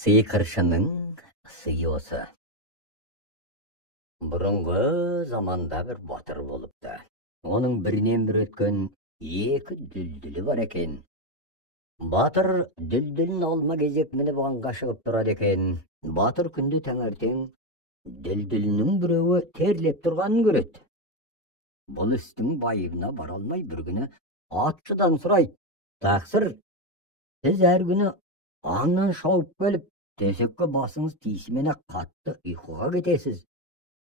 Сыйқыршының сыйосы. Бұрынғы заманда бір батыр болыпты. Оның бірінен бір өткен екі дүлдүлі бар екен. Батыр дүлдүлін алма кезек мініп аңға шығып тұрады екен. Батыр күнді таңертең дүлдүлінің біреуі терлеп тұрғанын көреді. Бұл істің байыбына бара алмай бір күні атшыдан сұрайды: "Тақсыр, сіз әр күні аңнан шауып келіп, төсекке басыңыз тиісімен-ақ қатты ұйқыға кетесіз.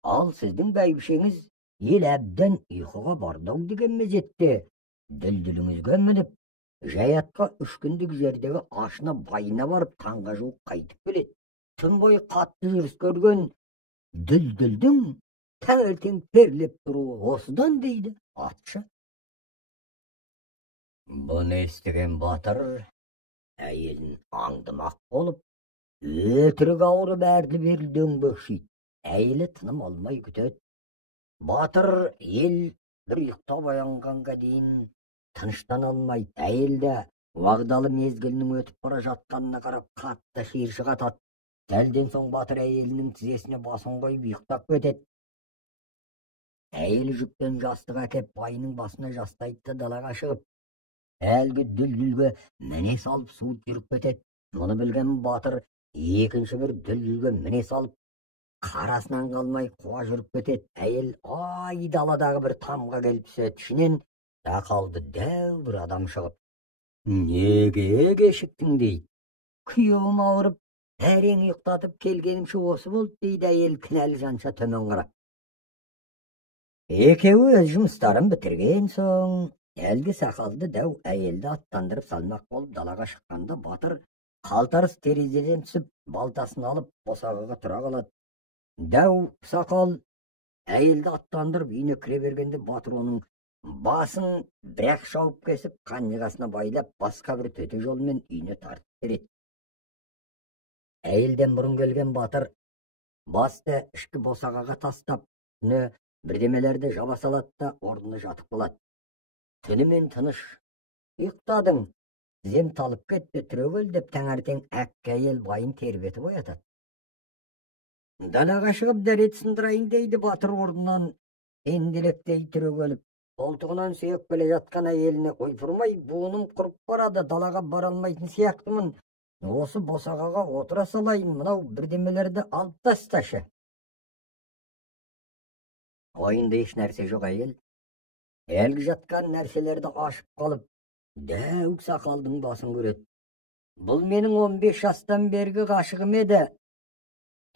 Ал сіздің бәйбішеңіз ел әбден ұйқыға бардау деген мезетте дүлдүліңізге мініп, жаятқа 3 күндік жердегі ашына байына барып таңға жуық қайтып келеді. Түн бойы қатты жүріс көрген дүлдүлдің таңертең терлеп тұруы осыдан" дейді атшы. Бұны естіген батыр әйелін аңдымақ болып, өтірік ауырып әрді бері дөңбекшиді. Әйелі тыным алмай күтеді. Батыр ел бір ұйықтап оянғанға дейін тыныштан алмайды. Әйел де уағдалы мезгілінің өтіп бара жатқанына қарап қатты шиыршық атады. Сәлден соң батыр әйелінің тізесіне басын қойып ұйықтап кетеді. Әйелі жүктен жастық әкеп байының басына жастайды да далаға шығып, әлгі дүлдүлге міне салып суыт жүріп кетеді. Мұны білген батыр екінші бір дүлдүлге міне салып, қарасынан қалмай қуа жүріп кетеді. Әйел ай даладағы бір тамға келіп түседі. Ішінен сақалды дәу бір адам шығып: "Неге кешіктің?" дейді. "Күйеуім ауырып, әрең ұйықтатып келгенімше осы болды" дейді әйел кінәлі жанша төмен қарап. Екеуі өз жұмыстарын бітірген соң, әлгі сақалды дәу әйелді аттандырып салмақ болып далаға шыққанда, батыр қалтарыс терезеден түсіп, балтасын алып босағаға тұра қалады. Дәу сақал әйелді аттандырып үйіне кіре бергенде, батыр оның басын бір-ақ шауып кесіп, қанжығасына байлап, басқа бір төте жолмен үйіне тартып береді. Әйелден бұрын келген батыр басты ішкі босағаға тастап, түні бірдемелерді жаба салады да орнына жатып қалады. "Түнімен тыныш ұйықтадың, тізем талып кетті, түрегел" деп таңертең әккі әйел байын тербетіп оятады. Далаға шығып дәрет сындырайын дейді батыр орнынан енделектей түрегеліп. Қолтығынан сүйеп келе жатқан әйеліне ойпырмай: "Буыным құрып барады, далаға бара алмайтын сияқтымын. Осы босағаға отыра салайын, мынау бірдемелерді алып тасташы." Ойында еш нәрсе жоқ әйел әлгі жатқан нәрселерді ашып қалып, дәу сақалдың басын көреді. "Бұл менің 15 жастан бергі ғашығым еді.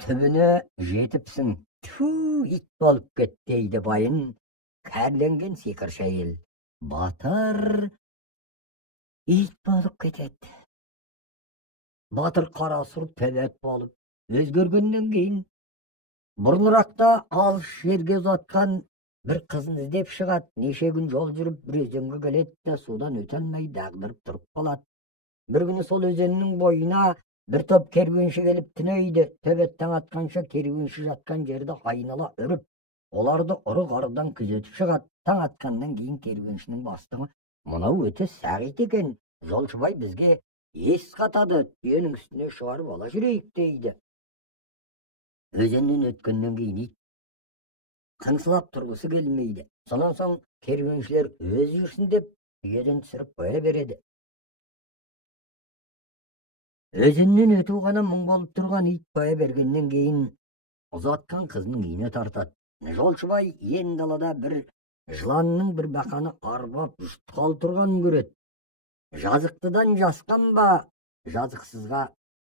Түбіне жетіпсің. Ту, ит болып кет" дейді байын кәрленген сиқыршы әйел. Батыр ит болып кетеді. Батыр қара сұр төбет болып өзгергеннен кейін бұрынырақта алыс жерге ұзатқан бір қызын іздеп шығады. Неше күн жол жүріп бір өзенге келеді де судан өте алмай дағдырып тұрып қалады. Bir күні сол өзеннің бойына бір топ керуенші келіп түнейді. Төбет таң атқанша керуенші жатқан жерді айнала үріп, оларды ұры-қарыдан күзетіп шығады. Таң атқаннан кейін керуеншінің бастығы: "Мынау өте сағит екен, жолшыбай бізге ес қатады, түйенің үстіне шығарып ала жүрейік" дейді. Өзеннен өткеннен кейін ит қыңсылап тұрғысы келмейді. Сонан соң керуеншілер өз жүрсін деп түйеден түсіріп қоя береді. Өзеннен өту ғана мұң болып тұрған ит қоя бергеннен кейін ұзатқан қызының үйіне тартады. Жолшыбай ен далада бір жыланның бір бақаны арбап жұтқалы тұрғанын көреді. "Жазықтыдан жасқан ба, жазықсызға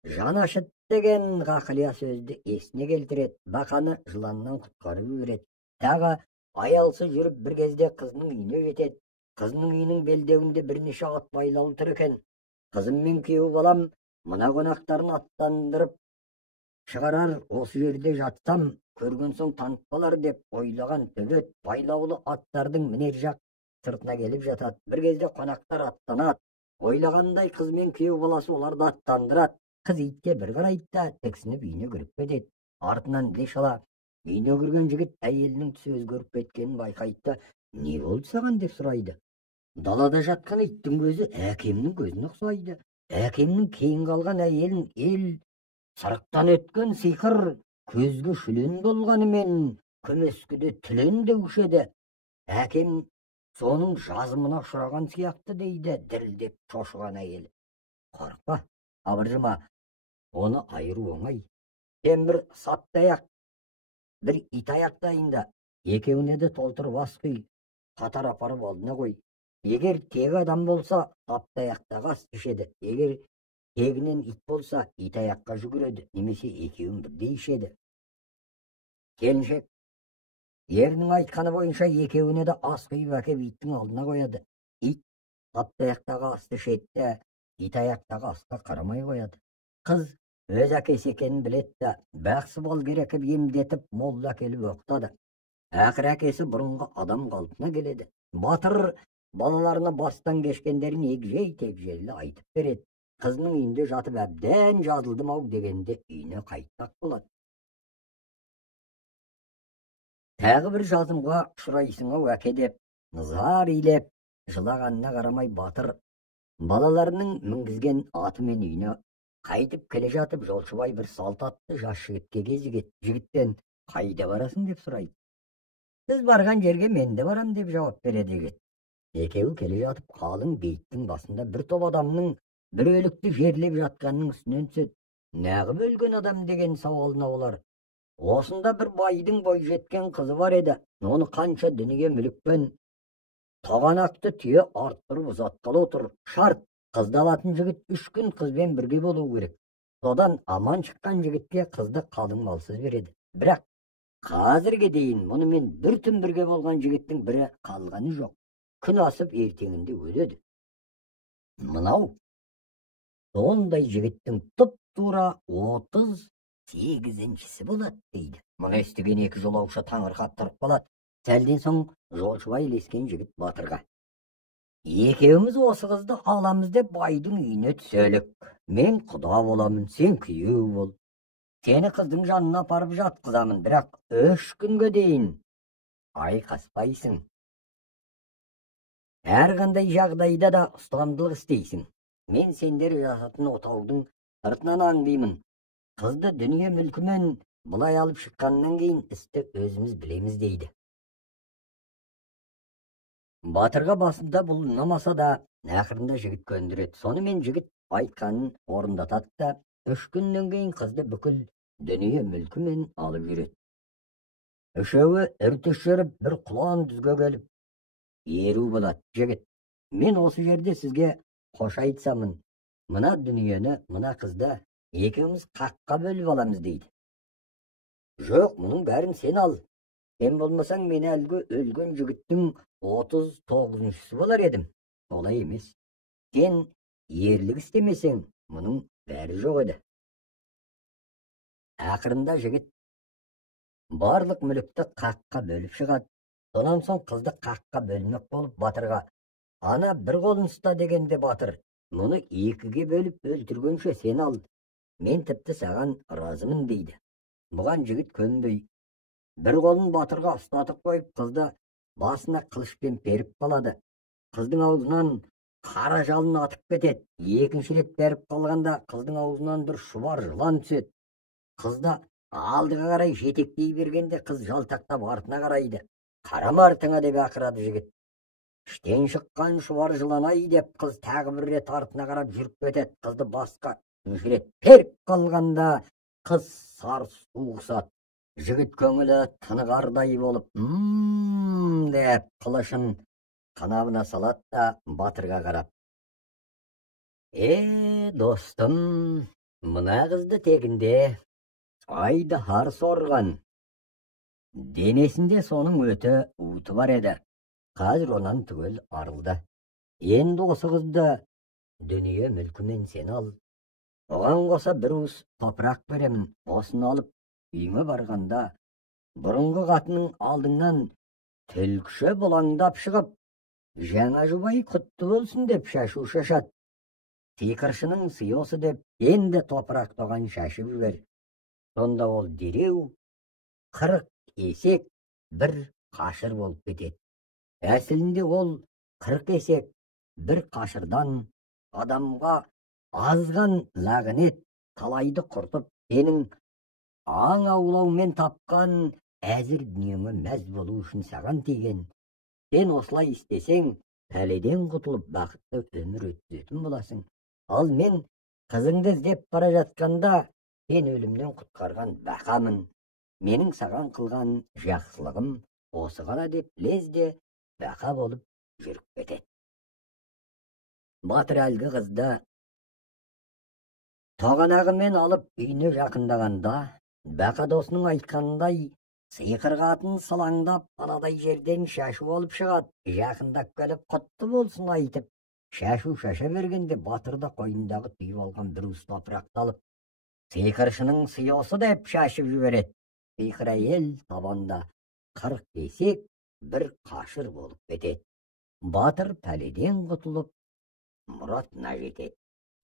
жан ашыт" деген ғақлия сөзді есіне келтіреді. Бақаны жыланнан құтқарып жібереді. Тағы аялсы жүріп бір кезде қызының үйіне жетеді. Қызының үйінің белдеуінде бірнеше ат байлаулы тұр екен. "Қызым мен күйеу балам мына қонақтарын аттандырып шығарар, осы жерде жатсам көрген соң танып қалар" деп ойлаған төбет байлаулы аттардың мінер жақ сыртына келіп жатады. Bir кезде қонақтар аттанады. Ойлағандай қыз мен күйеу баласы оларды аттандырады. Қыз итке бір қарайды да тіксініп үйіне кіріп кетеді. Артынан іле-шала үйіне кірген жігіт әйелінің түсі өзгеріп кеткенін байқайды. "Не болды саған?" деп сұрайды. "Далада жатқан иттің көзі әкемнің көзіне ұқсайды. Әкемнің кейін қалған әйелін ел сырықтан өткен сиқыр көзге шүлен болғанымен көмескіде түлен деуші еді. Әкем соның жазымына ұшыраған сияқты дейді, дірілдеп шошыған әйел. Қорықпа, абыржыма, оны айыру оңай. Сен бір саптаяқ, бір итаяқ дайында, екеуіне де толтырып ас құй, қатар апарып алдына қой. Егер тегі адам болса, саптаяқтағы ас ішеді. Егер тегінен ит болса, итаяққа жүгіреді, немесе екеуін бірдей ішеді. Келіншек ерінің айтқаны бойынша екеуіне де ас құйып әкеп иттің алдына қояды. Ит саптаяқтағы асты ішеді, итаяқтағы асқа қарамай қояды. Қыз өз әкесі екенін білетті, бақсы балгер әкеп емдетіп, молда әкеліп оқытады. Ақыр әкесі бұрынғы адам қалпына келеді. Батыр балаларына бастан кешкендерін егжей-тегжейлі айтып береді. Қызының үйінде жатып әбден жазылдым ау дегенде үйіне қайтпақ болады. Тағы бір жазымға ұшырайсың ау әке деп, зар илеп, жылағанына қарамай батыр балаларының мінгізген атымен үйіне қайтып келе жатып, Жолшыбай бір салт атты жас жігітке кезігеді. Жігіттен қайда барасың деп сұрайды. Сіз барған жерге мен де барам деп жауап береді жігіт. Екеуі келе жатып, қалың бейіттің басында бір топ адамның бір өлікті жерлеп жатқанның үстінен түседі. Нағып өлген адам деген сауалына олар. Осында бір байдың бойжеткен қызы бар еді. Оны қанша дүние мүлікпен тағанақты түйе арттырып ұзатқалы отыр. Шарт, қызды алатын жігіт 3 күн қызбен бірге болу керек. Содан аман шыққан жігітке қызды қалың малсыз береді. Бірақ қазірге дейін мұнымен бір түн бірге болған жігіттің бірі қалғаны жоқ. Күн асып ертеңінде өледі. Мынау сондай жігіттің тұп-тура 38-шісі болады дейді. Мұны естіген екі жолаушы таңырқап тұрып қалады. Сәлден соң Жолшыбай ілескен жігіт батырға: екеуміз осы қызды аламыз деп байдың үйіне түселік. Мен құда боламын, сен күйеу бол. Сені қыздың жанына апарып жатқызамын, бірақ 3 күнге дейін айқаспайсың. Әрқандай жағдайда да ұстамдылық істейсің. Мен сендер жасатын отаудың сыртынан аңдимын. Қызды дүние мүлкімен бұлай алып шыққаннан кейін істі өзіміз білеміз дейді. Батырға басында бұл ұнамаса да, ақырында жігіт көндіреді. Сонымен жігіт айтқанын орындатады да, 3 күннен кейін қызды бүкіл дүние мүлкімен алып жүреді. Үшеуі үртіш жүріп, бір құлан дүзге келіп еру болады. Жігіт: мен осы жерде сізге қош айтсамын, мына дүниені, мына қызды екеуміз қаққа бөліп аламыз дейді. Жоқ, мұның бәрін сен ал. Сен болмасаң, мен әлгі өлген жігіттің 39-шісі болар едім. Олай емес. Сен ерлік істемесең, мұның бәрі жоқ еді. Ақырында жігіт барлық мүлікті қаққа бөліп шығады. Сонан соң қызды қаққа бөлмек болып батырға: ана бір қолын ұста дегенде батыр: мұны 2-ге бөліп өлтіргенше сен ал, мен тіпті саған разымын дейді. Бұған жігіт көнбей, бір қолын батырға ұстатып қойып, қызды басына қылышпен періп қалады. Қыздың аузынан қара жалын атып кетеді. Екінші рет періп қалғанда қыздың аузынан бір шұбар жылан түседі. Қызды алдыға қарай жетектей бергенде қыз жалтақтап артына қарайды. Қарама артыңа деп ақырады жігіт. Іштен шыққан шұбар жылан-ай деп қыз тағы бір рет артына қарап жүріп кетеді. Қызды басқа үшінші рет періп қалғанда қыз сар су құсады. Жігіт көңілі тынығардай болып деп қылышын қанабына салады да батырға қарап: достым, мына қызды тегінде айдахар сорған. Денесінде соның өті уыты бар еді. Қазір онан түгел арылды. Енді осы қызды дүние мүлкімен сен ал. Оған қоса бір уыс топырақ беремін. Осыны алып үйіңе барғанда бұрынғы қатының алдыңнан түлкіші бұлаңдап шығып, жаңа жұбай құтты болсын деп шашу шашады. Сиқыршының сыйосы деп енді топырақ тоған шашып жібер. Сонда ол дереу 40 есек бір қашыр болып кетеді. Әсілінде ол 40 есек бір қашырдан адамға азған лағынет талайды құртып Сенің аң аулаумен тапқан әзір дүниеңе мәз болу үшін саған тиген. Сен осылай істесең, пәледен құтылып бақытты өмір өткізетін боласың. Ал мен қызыңды іздеп бара жатқанда, сен өлімнен құтқарған бақамын. Менің саған қылған жақсылығым осы ғана деп лезде бақа болып жүріп кетеді. Батыр әлгі қызды тоғанағымен алып үйіне жақындағанда, бақа досының айтқанындай сиқыр қатын сылаңдап анадай жерден шашу алып шығады. Жақындап келіп құтты болсын айтып, шашу шаша бергенде батырда қойнындағы түйіп алған бір уыс топырақты алып, сиқыршының сыйосы деп шашып жібереді. Сиқыр әйел табанда 40 кесек бір қашыр болып кетеді. Батыр пәледен құтылып мұратына жетеді.